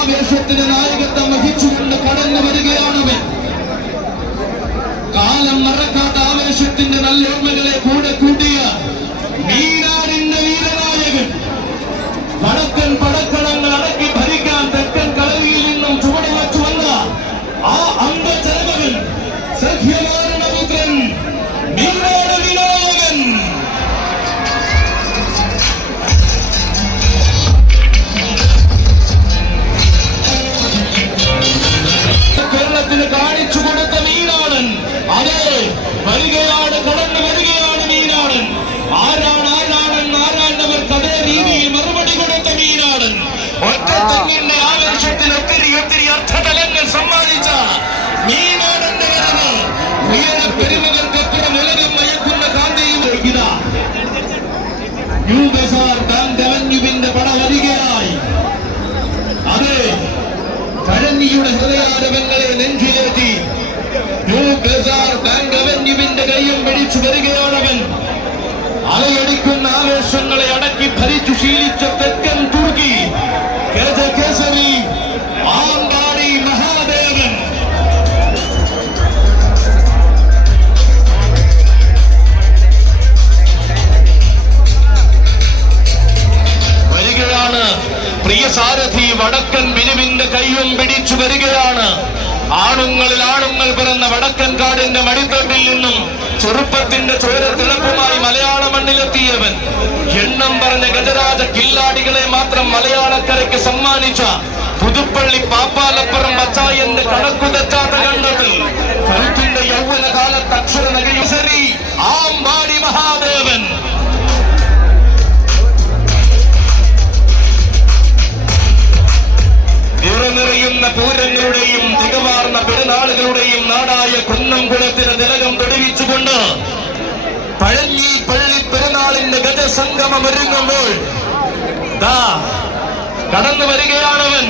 ആവേശത്തിന് നായകത്വം വഹിച്ചുകൊണ്ട് കടന്നു വരികയാണവൻ. കാലം മറക്കാത്ത ആവേശത്തിന്റെ നല്ലോർമ്മകളെ കൂടെ കൂട്ടിയ മീനാടിന്റെ വീരനായകൻ. വടക്കൻ പടക്കളങ്ങൾ അടക്കി ഭരിക്കാൻ തെക്കൻ കളരിയിൽ നിന്നും ചുവട് വച്ചു വന്ന ആ അംഗചരമകൻ സഖ്യമാരണപുത്രൻ മീനാട് വിനായകൻ. കേരളത്തിന് കാണിച്ചു കൊടുത്ത മീനാടൻ. അതെ, വരികയാണ്, കടന്നു വരികയാണ് മീനാടൻ. ആരാണെന്ന് ആരാണ്ടവർക്ക് അതേ രീതിയിൽ മറുപടി കൊടുത്ത മീനാടൻ. ഒറ്റത്തെങ്ങിന്റെ ആവേശത്തിന് ഒത്തിരി അർത്ഥതലങ്ങൾ സമ്മാനിച്ച മീനാടന്റെ വരവ് ഉയര പെരുമകൾക്കപ്പുറം ഉലകം മയക്കുന്ന കാന്തിയും ന്യൂ ബസാർ ബാങ്ക് അവന്യൂവിന്റെ പട വരികയായി. അതെ, പഴനിയുടെ ഹൃദയാരവങ്ങളെ നെഞ്ചിലേറ്റി ന്യൂ ബസാർ ബാങ്ക് അവന്യൂവിന്റെ കയ്യും പിടിച്ചു വരികയാണവൻ. അലയടിക്കുന്ന ആവേശങ്ങളെ അടക്കി ഭരിച്ചു ശീലിച്ച തെക്കൻ തുർക്കി ഗജകേസരി ആമ്പാടി മഹാദേവൻ. വരികയാണ് പ്രിയ സാരഥി വടക്കൻ ബിനുവിന്റെ കയ്യും പിടിച്ചു വരികയാണ്. ആണുങ്ങളിൽ ആണുങ്ങൾ പിറന്ന വടക്കൻ കാടിന്റെ മടിത്തട്ടിൽ നിന്നും ചെറുപ്പത്തിന്റെ ചോരത്തിളപ്പുമായി മലയാള മണ്ണിലെത്തിയവൻ. എണ്ണം പറഞ്ഞ ഗജരാജ കില്ലാടികളെ മാത്രം മലയാളക്കരയ്ക്ക് സമ്മാനിച്ച പുതുപ്പള്ളി പാപ്പാലപ്പുറം പച്ചായന്റെ കണക്കു തെറ്റാത്ത കണ്ടത്തിൽ കരുത്തിന്റെ യൗവന കാലത്ത് അക്ഷര നഗരി ആമ്പാടി മഹാദേവൻ. നിറനിറയുന്ന പൂരങ്ങളുടെയും തികവാർന്ന പെരുന്നാളുകളുടെയും നാടായ കുന്നംകുളത്തിന് തിലകം തെളിയിച്ചുകൊണ്ട് പഴഞ്ഞി പള്ളി പെരുന്നാളിന്റെ ഗജസംഗമം ഒരുങ്ങുമ്പോൾ കടന്നു വരികയാണവൻ.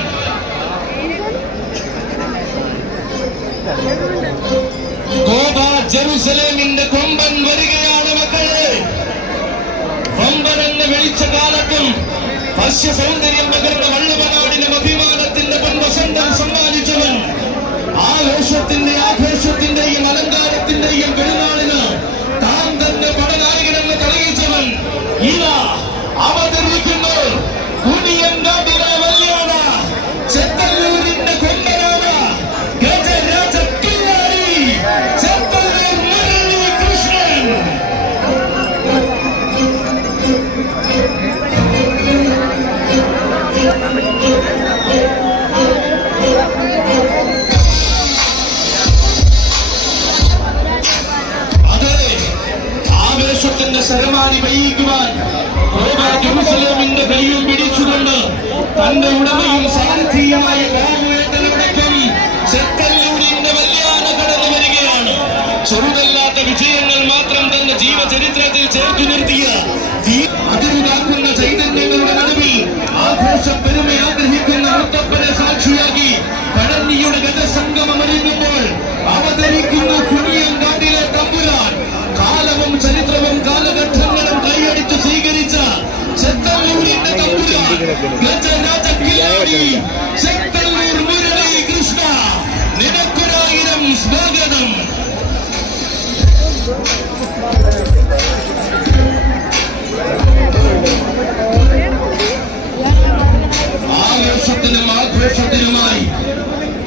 ജെറുസലേമിന്റെ കൊമ്പൻ വരികയാണ് മക്കളെ. വമ്പനെന്ന് വിളിച്ച കാലത്തും വശ്യ സൗന്ദര്യം പകർന്ന വള്ളുവനാടിന് അഭിമാനത്തിന്റെ പൊൻവസന്തം സമ്മാനിച്ചവൻ, ആഘോഷത്തിന്റെയും അലങ്കാരത്തിന്റെയും പെരുന്നാളിന് താൻ തന്നെ പടനായകനെന്ന് തെളിയിച്ചവൻ ഇതാ അവതരിക്കുന്നു. കുനിയൻകാട്ടിലെ വല്യാന, ചെത്തല്ലൂരിന്റെ കൊമ്പനാണ് ഗജരാജ കില്ലാടി ചെത്തല്ലൂർ മുരളി കൃഷ്ണൻ. ആവേശത്തിന്റെ ശരമാനി വഹിക്കുവാൻ ജെറുസലേമിന്റെ കൈയും പിടിച്ചുകൊണ്ട് തന്റെ ഉടമയും സാരഥിയുമായ ബാബുവേട്ടനോടൊപ്പം ചെത്തല്ലൂരിന്റെ വല്യാന കടന്നു വരികയാണ്. ചെറുതല്ലാത്ത വിജയങ്ങൾ മാത്രം തന്റെ ജീവചരിത്രത്തിൽ ചേർത്തു നിർത്തിയ അതിരുകാക്കുന്ന ചൈതന്യങ്ങളുടെ നടുവിൽ ആഘോഷ പെരുമ ആഗ്രഹിക്കുന്ന മുത്തപ്പനെ സാക്ഷിയാക്കി പഴനിയുടെ ഗജസംഗമം ഒരുങ്ങുമ്പോൾ അവതരിക്കുന്ന കുനിയൻകാട്ടിലെ തമ്പുരാൻ, കാലവും ചരിത്രവും കാലഘട്ടങ്ങളും കൈയടിച്ച് സ്വീകരിച്ച ചെത്തല്ലൂരിന്റെ തമ്പുരാൻ ഗജരാജ കില്ലാടി ചെത്തല്ലൂർ മുരളി കൃഷ്ണ, നിനക്കൊരായിരം സ്വാഗതം. ആഘോഷത്തിനും ആഘോഷത്തിനുമായി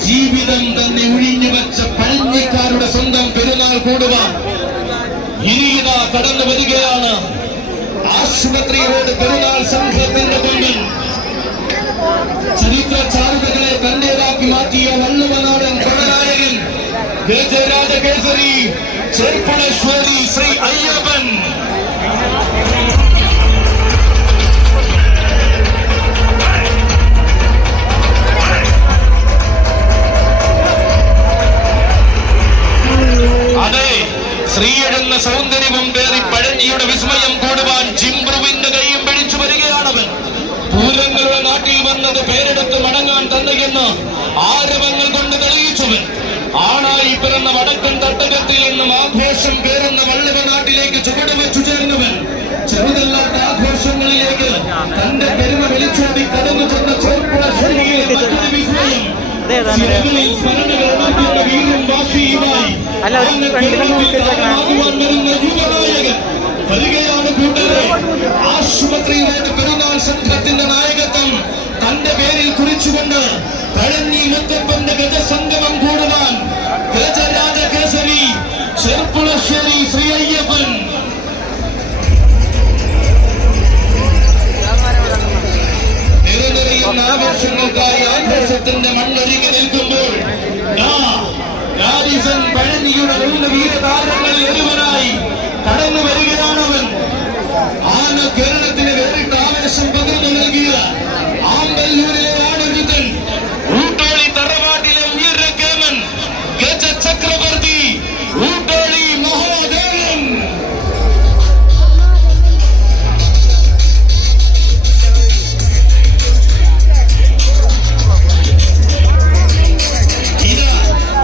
ജീവിതം തന്നെ ഒഴിഞ്ഞു വെച്ച പഴഞ്ഞിക്കാരുടെ സ്വന്തം പെരുന്നാൾ കൂടുവാൻ ഇനിയിതാ കടന്നു വരികയാണ്. ആശുപത്രിയോട് പെരുന്നാൾ സംഘത്തിന്റെ മുമ്പിൽ ചരിത്ര ചാരുതകളെ തന്റേതാക്കി മാറ്റിയ വള്ളുവനാടൻ പടനായകൻ ഗജരാജകേസരി ചെർപ്പളശ്ശേരി ശ്രീ അയ്യപ്പൻ. അതെ, ശ്രീയെഴുന്ന സൗന്ദര്യവും പേറി പഴഞ്ഞിയുടെ വിസ്മയം കൂടുവാൻ ചിംബ്രുവിന്റെ കൈയും പിടിച്ചു വരികയാണവൻ. പൂരങ്ങളുടെ നാട്ടിൽ വന്നത് പേരെടുത്ത് മടങ്ങാൻ തന്നെയെന്ന് ആരവങ്ങൾ കൊണ്ട് തെളിയിച്ചവൻ. ആണായി പിറന്ന വടക്കൻ തട്ടകത്തിൽ നിന്നും ആഘോഷം പേരുന്ന വള്ളുവ നാട്ടിലേക്ക് ചുവടുവെച്ചു ചേർന്നവൻ. ചെറുതല്ലാത്ത ആഘോഷങ്ങളിലേക്ക് തന്റെ പെരുമ വിളിച്ചോടി കടന്നു ചെന്ന ചെറുപ്പുളശ്ശേരിയിലെ മറ്റൊരു വിസ്മയം. സ്മരണകൾ വീറും വാശിയുമായി വരുന്ന യുവനായകൻ വരികയാണ് കൂട്ടരെ. ആശുപത്രിയിലേക്ക് പെരുന്നാൾ സംഘത്തിന്റെ നായകത്വം തന്റെ പേരിൽ കുറിച്ചുകൊണ്ട് പഴഞ്ഞി മുത്തപ്പന്റെ ഗജസംഗമം കൂടുവാൻ ഗജരാജകേസരി ചെർപ്പുളശ്ശേരി ശ്രീ അയ്യപ്പൻ. നിറനിറയുന്ന ആഘോഷങ്ങൾക്കായി ആഘോഷത്തിന്റെ മണ്ണൊരുങ്ങി നിൽക്കുമ്പോൾ പഴനിയുടെ 3 വീരതാരങ്ങളിൽ ഒരുവനായി കടന്നു വരികയാണവൻ. ആന കേരളത്തിന് വേറിട്ട ആവേശം പകർന്നു നൽകിയ ആമ്പല്ലൂരിലെ ആണൊരുത്തൻ, ഊട്ടോളി തറവാട്ടിലെ ഉയരക്കേമൻ ഗജ ചക്രവർത്തി ഊട്ടോളി മഹാദേവൻ.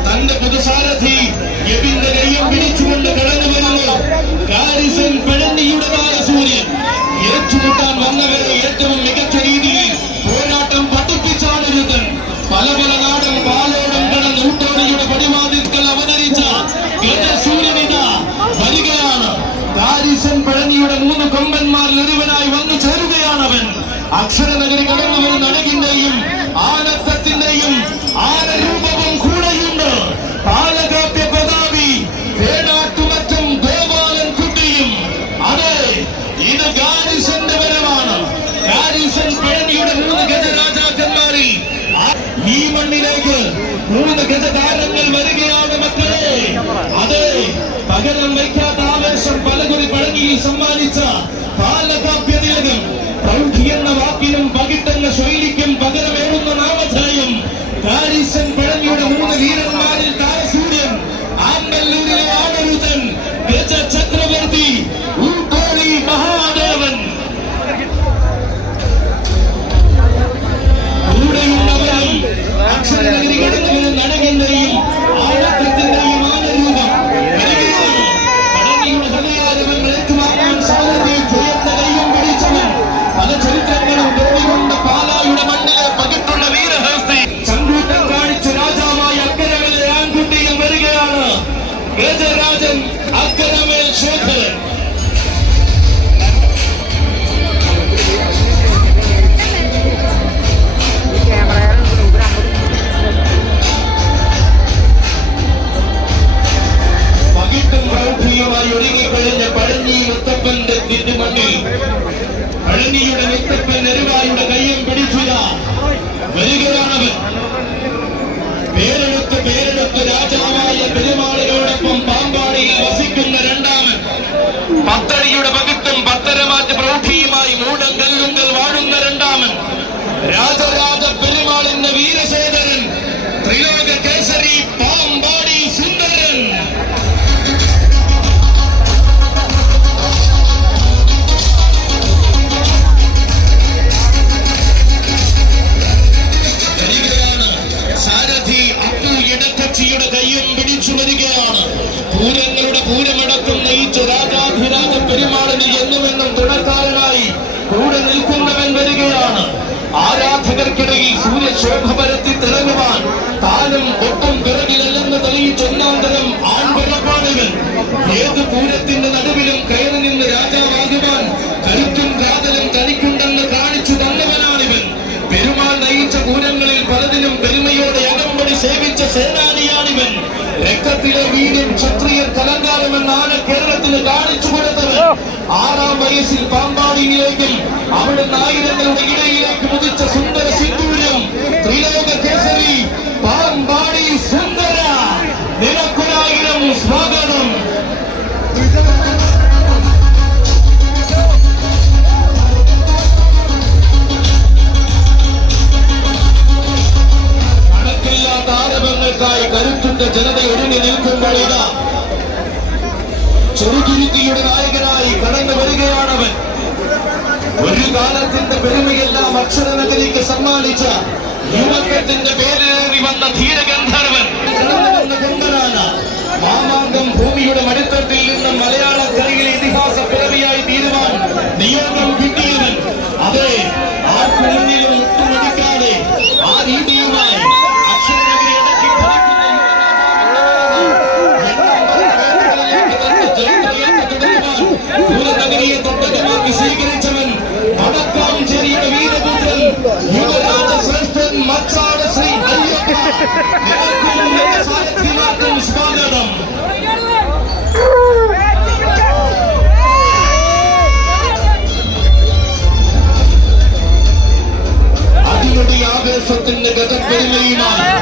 തന്റെ പുതുസാരഥി എബിന്റെ കയ്യും പിടിച്ചുകൊണ്ട് കടന്നു വരുന്നു ഗാരിസൺ പഴനിയുടേതായ സൂര്യൻ. ഏറ്റുമുട്ടാൻ വന്നവരെ ഏറ്റവും മികച്ച രീതിയിൽ പോരാട്ടം പഠിപ്പിച്ചാണൊരുത്തൻ. പല പല നാടും പാലോടും കടന്ന് ഊട്ടോളിയുടെ പടിവാതിൽക്കൽ അവതരിച്ച ഗജസൂര്യനിത വരികയാണ്. ഗാരിസൺ പഴനിയുടെ 3 കൊമ്പന്മാരിൽ ഒരുവനായി വന്നു ചേരുകയാണവൻ. അക്ഷരനഗരി കടന്നു വരുന്ന അഴകിന്റെയും ആനത്തത്തിന്റെയും ആനരൂപവും കൂടെയുണ്ട്. പാലകാപ്യ പ്രതാപി വേണാട്ടുമറ്റം ഗോപാലൻ കുട്ടിയും. അതെ, ഇത് ഗാരിസന്റെ വരവാണ്. ഗാരിസൺ പഴനിയുടെ 3 ഗജരാജാക്കന്മാരിൽ ഈ മണ്ണിലേക്ക് 3 ഗജതാരങ്ങൾ വരികയാണ് മക്കളെ. അതെ, പകരം വയ്ക്കാത്ത ആവേശം പലകുറി പഴനിയിൽ സമ്മാനിച്ച പാലകാപ്യ തിലകം, പ്രൗഢി എന്ന വാക്കിനും പകിട്ടെന്ന ശൈലിക്കും പകരമേറുന്ന നാമധേയം ഗാരിസൺ പഴനിയുടെ 3 വീരന്മാരിൽ താരസൂര്യൻ, ആമ്പല്ലൂരിലെ ആണൊരുത്തൻ ഗജ ചക്രവർത്തി ഊട്ടോളി മഹാദേവൻ. കൂടെയുള്ളവരും അക്ഷരനഗരി കടന്നു വരുന്ന അഴകിന്റെയും ആനന്ദത്തിന്റെയും ആനരൂപം പേരെടുത്ത് രാജാവായ പെരുമാളിനോടൊപ്പം പാമ്പാടിയിൽ വസിക്കുന്ന രണ്ടാമൻ, പത്തടിയുടെ പകിട്ടും പത്തരമാറ്റ പ്രൗഢിയുമായി മൂടം കല്ലുങ്കൽ വാഴുന്ന രണ്ടാമൻ, രാജരാജ പെരുമാളിന്റെ വീരസേനരൻ, ത്രിലോക കേസരി പാമ്പാടി സുന്ദരൻ. സാരഥി അപ്പു ഇടക്കച്ചിയുടെ കയ്യും പിടിച്ചു വരികയാണ്. പൂരങ്ങളുടെ പൂരമടക്കം നയിച്ച രാജാധിരാജ പെരുമാളിന് എന്നുമെന്നും തുടർക്കാരനായി കൂടെ നിൽക്കുന്നവൻ വരികയാണ്. ആരാധകർക്കിടയിൽ സൂര്യശോഭ പരത്തി തിളങ്ങുവാൻ താനും ഒട്ടും പിറകിലല്ലെന്ന് തെളിയിച്ചൊന്നാന്തരം ആൺപിറപ്പാണിവൻ. ഏത് പൂരത്തിന്റെ നടുവിലും കയറി നിന്ന് രാജാവാകുവാൻ കരുത്തും കാതലും തനിക്കുണ്ടെന്ന് കാണിച്ചു തന്നവനാണിവൻ. പെരുമാൾ നയിച്ച പൂരങ്ങളിൽ പലതിലും പെരുമയോടെ അകമ്പടി സേവിച്ച സേനാനിയാണിവൻ. രക്തത്തിലെ വീര്യം ക്ഷത്രിയ കലങ്കാരമെന്നാണ് കേരളത്തിന് കാണിച്ചു കൊടുത്തവൻ. 6-ാം വയസ്സിൽ പാമ്പാടിയിലേക്കും അവിടുന്ന് ആയിരങ്ങളുടെ ഇടയിലേക്ക് മുതിച്ച സുന്ദര സിന്ദൂരം, ത്രിലോക കേസരി പാമ്പാടി സുന്ദര, നിനക്കൊരായിരം സ്വാഗതം. കണക്കില്ലാത്ത ആരവങ്ങൾക്കായി കരുത്തുറ്റ ജനത ഒരുങ്ങി നിൽക്കുമ്പോൾ ഇതാ ചെറുതുരുത്തിയുടെ നായകനായി കടന്നു വരികയാണവൻ. ഒരു കാലത്തിന്റെ പെരുമയെല്ലാം അക്ഷരനഗരിക്ക് സമ്മാനിച്ച യുവത്വത്തിന്റെ പേരേറി വന്ന ധീരഗന്ധർവൻ കടന്നു വന്ന കൊണ്ടനാണ്. മാമാങ്കം ഭൂമിയുടെ മടിത്തട്ടിൽ നിന്ന് മലയാളക്കരയിലെ ഇതിഹാസ പിറവിയായി തീരുവാൻ നിയോഗം കിട്ടിയവൻ. അതെ, ആർക്കു മുന്നിലും ഒട്ടുമടിക്കാതെ ആ രീതിയുമായി അക്ഷരനഗരി ഇടയ്ക്ക് പൂരനഗരിയെ തൊട്ടകമാക്കി സ്വീകരിച്ചവൻ വടക്കാഞ്ചേരിയുടെ വീരപുത്രൻ യുവരാജ ശ്രേഷ്ഠൻ മച്ചാട് ശ്രീ അയ്യപ്പ. സാരഥിമാർക്കും സ്വാഗതം. അതിനുടെ ആവേശത്തിന്റെ ഗതപ്പെരുമയുമായി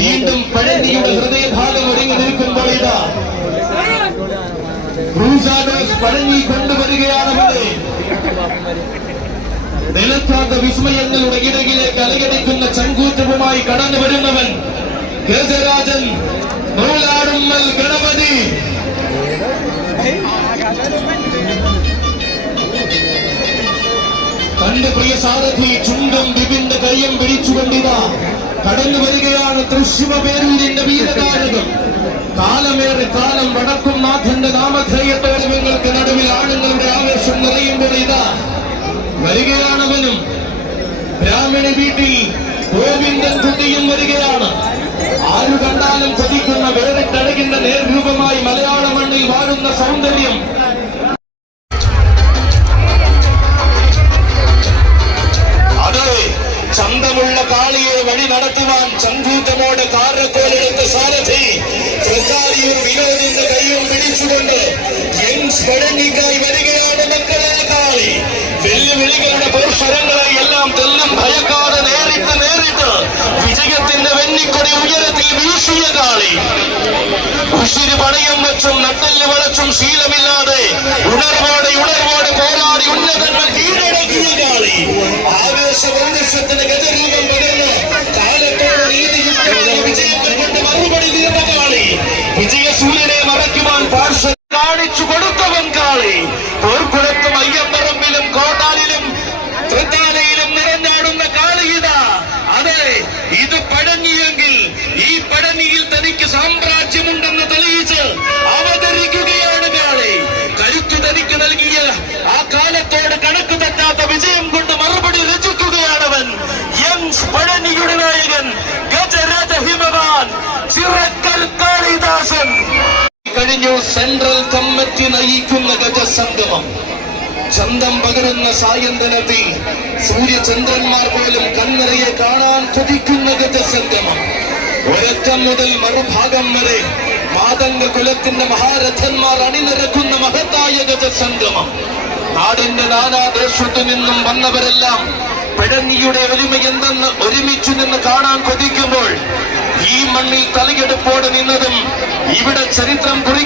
വീണ്ടും പഴനിയുടെ ഹൃദയഭാഗം ഒരുങ്ങി നിൽക്കുമ്പോൾ ഇതാ ക്രൂസാഡേഴ്സ് പഴനി കൊണ്ടുവരികയാണവിടെ. നിലത്താത്ത വിസ്മയങ്ങളുടെ ഇടയിലേക്ക് അലകടിക്കുന്ന ചങ്കൂറ്റവുമായി കടന്നു വരുന്നവൻ ഗജരാജൻ നൂലാടുമ്മൽ ഗണപതി. തന്റെ പ്രിയ സാരഥി ചുണ്ടും ബിബിന്റെ കയ്യും പിടിച്ചുകൊണ്ടിതാ കടന്നു വരികയാണ് തൃശ്ശിവ പേരൂരിന്റെ വീരതാരകം. കാലമേറെ കാലം വടക്കും നാഥന്റെ നാമധേയത്തോടെ നിങ്ങൾക്ക് നടുവിൽ ആണുങ്ങളുടെ ആവേശം നിറയുമ്പോൾ ഇതാ വരികയാണവനും. ബ്രാഹ്മണ വീട്ടിൽ ഗോവിന്ദൻ കുട്ടിയും വരികയാണ്. ആരു കണ്ടാലും കൊതിക്കുന്ന വേറിട്ടഴകിന്റെ നേർരൂപമായി മലയാള മണ്ണിൽ വാഴുന്ന സൗന്ദര്യം. അതെ, ചന്തമുള്ള കാളിയെ വഴി നടത്തുവാൻ ചങ്കൂറ്റമോടെ കാരക്കോലെടുത്ത സാരഥി തൃക്കാരിയൂർ വിനോദിന്റെ കൈയും പിടിച്ചുകൊണ്ട് യങ്സ് പഴനിക്കായി വരികയാണ് മക്കളെ കാളി. വെല്ലുവിളികളുടെ പോർഷരങ്ങളെ എല്ലാം തെല്ലും ഭയക്കാതെ നേരിട്ട് വിജയത്തിന്റെ വെന്നിക്കൊടി ഉയരത്തിൽ വീശിയ കാളി. ഉശിര് പണയം വെച്ചും നട്ടെല്ല് വളച്ചും ശീലമില്ലാതെ ഉണർവോടെ പോരാടി ഉന്നതങ്ങൾ കീഴടക്കിയ കാളി. ആവേശത്തിന് ഗജരൂപം പകർന്ന് കാലത്തോട് നീതിയുക്തമായ വിജയങ്ങൾ കൊണ്ട് മറുപടി തീർന്ന കാളി. വിജയസൂര്യനെ മറയ്ക്കുവാൻ പാർശ്വ കാണിച്ചു കൊടുത്തവൻ കാളി. പോർക്കുളത്തും അയ്യമ്പറമ്പിലും കോട്ടാലിലും തൃത്താലയിലും നിറഞ്ഞാടുന്ന കാളിയിത. അതെ, ഇത് പഴനിയെങ്കിൽ ഈ പഴനിയിൽ തനിക്ക് സാമ്രാജ്യമുണ്ടെന്ന് തെളിയിച്ച് അവതരിക്കുകയാണ് കാളി. കരുത്തു തനിക്ക് നൽകിയ ആ കാലത്തോട് കണക്ക് തെറ്റാത്ത വിജയം കൊണ്ട് മറുപടി രചിക്കുകയാണവൻ. യങ്സ് പഴനിയുടെ നായകൻ ഗജരാജ ഹിമവാൻ ചിറക്കൽ കാളിദാസൻ. കഴിഞ്ഞു സെൻട്രൽ കമ്മിറ്റി നയിക്കുന്ന ഗജസംഗമം. ചന്തം പകരുന്ന സായന്തനത്തിൽ സൂര്യചന്ദ്രന്മാർ പോലും കണ്ണറയെ കാണാൻ കൊതിക്കുന്ന ഗജസംഗമം. ഒരറ്റം മുതൽ മറുഭാഗം വരെ മാതംഗ കുലത്തിന്റെ മഹാരഥന്മാർ അണിനിരക്കുന്ന മഹത്തായ ഗജസംഗമം. നാടിന്റെ നാനാദേശത്തു നിന്നും വന്നവരെല്ലാം പഴനിയുടെ ഒരുമയെന്തെന്ന് ഒരുമിച്ചു നിന്ന് കാണാൻ കൊതിക്കുമ്പോൾ ഈ മണ്ണിൽ തലയെടുപ്പോടെ നിന്നതും ഇവിടെ ചരിത്രം കുറിക്കും.